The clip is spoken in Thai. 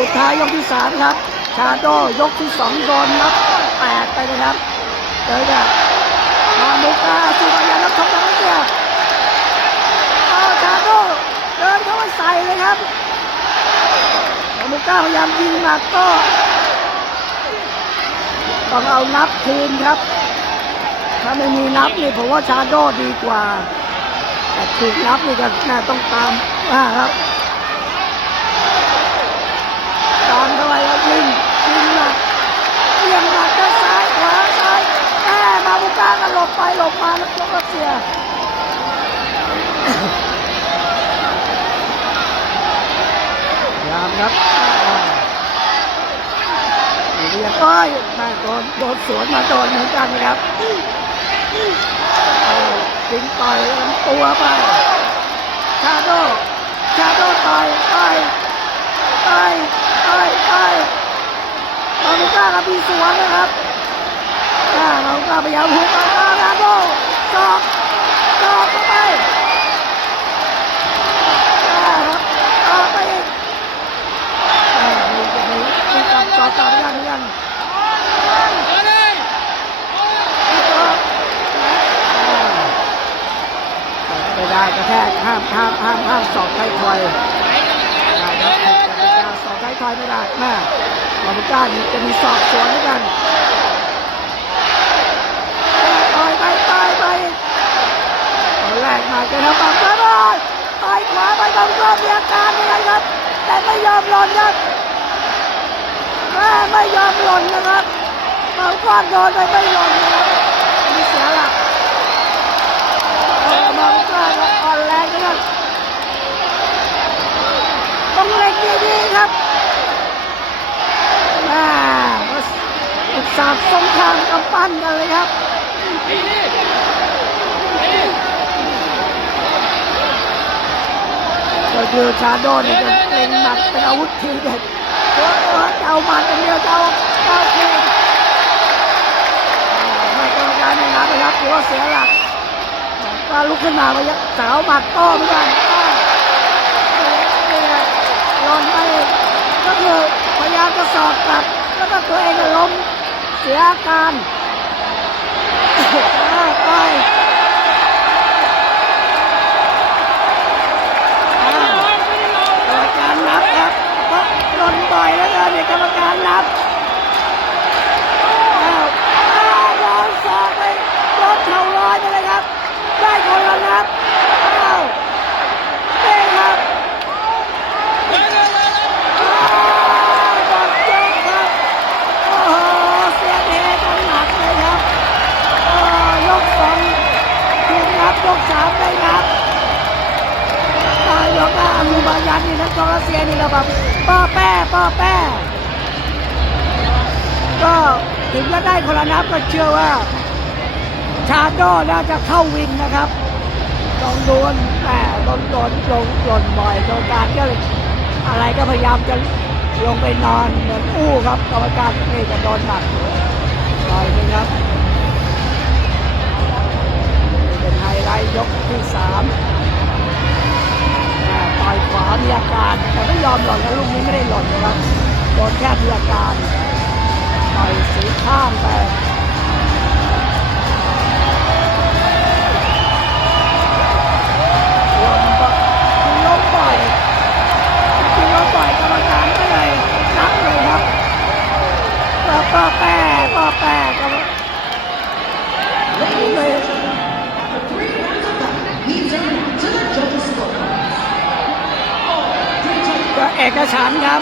สุดท้ายยกที่สามครับ ชาโดยกที่สองโดนนับแปดไปนะครับเจอกับมามุกาสุริยานับชกแล้วเนี่ยเอาชาโดเดินเข้าไปใส่เลยครับมามุกาพยายามยิงหนักก็ต้องเอานับคืนครับ ถ้าไม่มีนับนี่ผมว่าชาโดดีกว่าแต่ถูกนับนี่ก็น่าต้องตามอ่าครับ ตามเข้าไปแล้วยิงยิงหนักเบี่ยงหนักด้านซ้ายขวาซ้ายแม่มาบุกาก็หล บไปหลบมาแล้วยกรัสเซียยามครับเรียกก้อยแม่โดนโดนสวนมาโดนเหมือนกันนะครับเอายิงต่อยลำตัวไป ชาโด ชาโดต่อยต่อยต่อยต่อยต่อยมาบุก้ากับมีสวนนะครับอ่ามาบุก้าพยายามหุบมาชาโดจอกจอกเข้าไปอ่าครับจอกไปอีกอ่ามีจะมีมีกับจอกกลับยังยัง ได้กระแทกห้ามห้ามห้ามห้ามสอบไทยทอยได้ครับสอบไทยทอยไม่ได้แม่มาบุก้าจะมีสอบสวนด้วยกันต่อยไปต่อยไปตอนแรกมาเจอทำบังคับเลยต่อยขวาไปบังคับมีอาการอะไรครับ แต่ไม่ยอมหล่นครับแม่ไม่ยอมหล่นนะครับบางก้อนโดนไปไม่หล่นนะครับมีเสียหลัก เออมาบุก้าก็อ่อนแรงนะครับต้องเล็งดีๆ ครับมาอุตสาห์สงครามกำปั้นกันเลยครับก็คือชาโดนี่จะเป็นหมัดเป็นอาวุธทีเด็ดเพราะว่าจะเอาหมัดเดียวจะเจะเอาเข่งไม่กรรมการไม่นับนะครับถือว่าเสียหลักก็ลุกขึ้นมาก็ยักสาวหมัดต้เหมือนกัน ลงไปก็คือพยายามจะสอบกลับแล้วก็ตัวเองก็ล้มเสียอาการไปกรรมการนับครับเพราะลนบ่อยแล้วกันเนี่ยกรรมการนับอ้าวอ้าวโดนสอกไปโดนเข่าลอยไปเลยครับ ได้คนละนับอ้าวเต้ครับอ้าวหมดยกครับ โอ้โห เสียเทกันหนักเลยครับโอ้ยกสองถูกนับยกสามได้นับตายยกหน้าอลูบายันนี่นักกองรัสเซียนี่เราแบบป้อแป้ป้อแป้ก็ถึงจะได้คนละนับก็เชื่อว่าชาโดน่าจะเข้าวินนะครับต้องโดนแต่ต้องโดนลงหล่นบ่อยกรรมการก็อะไรก็พยายามจะลงไปนอนเหมือนอู้ครับกรรมการนี่ก็โดนหนักต่อยเลยครับ อมหล่นแล้วลูกนี้ไม่ได้หล่นนะครับโดนแค่มีอาการต่อยสีข้างไปลมบ่คือลมบ่อยคือลมบ่อยกรรมการก็เลยนับเลยครับก็ก็แป้ก็แป้ก็เลย ก็ เอกฉันท์ครับ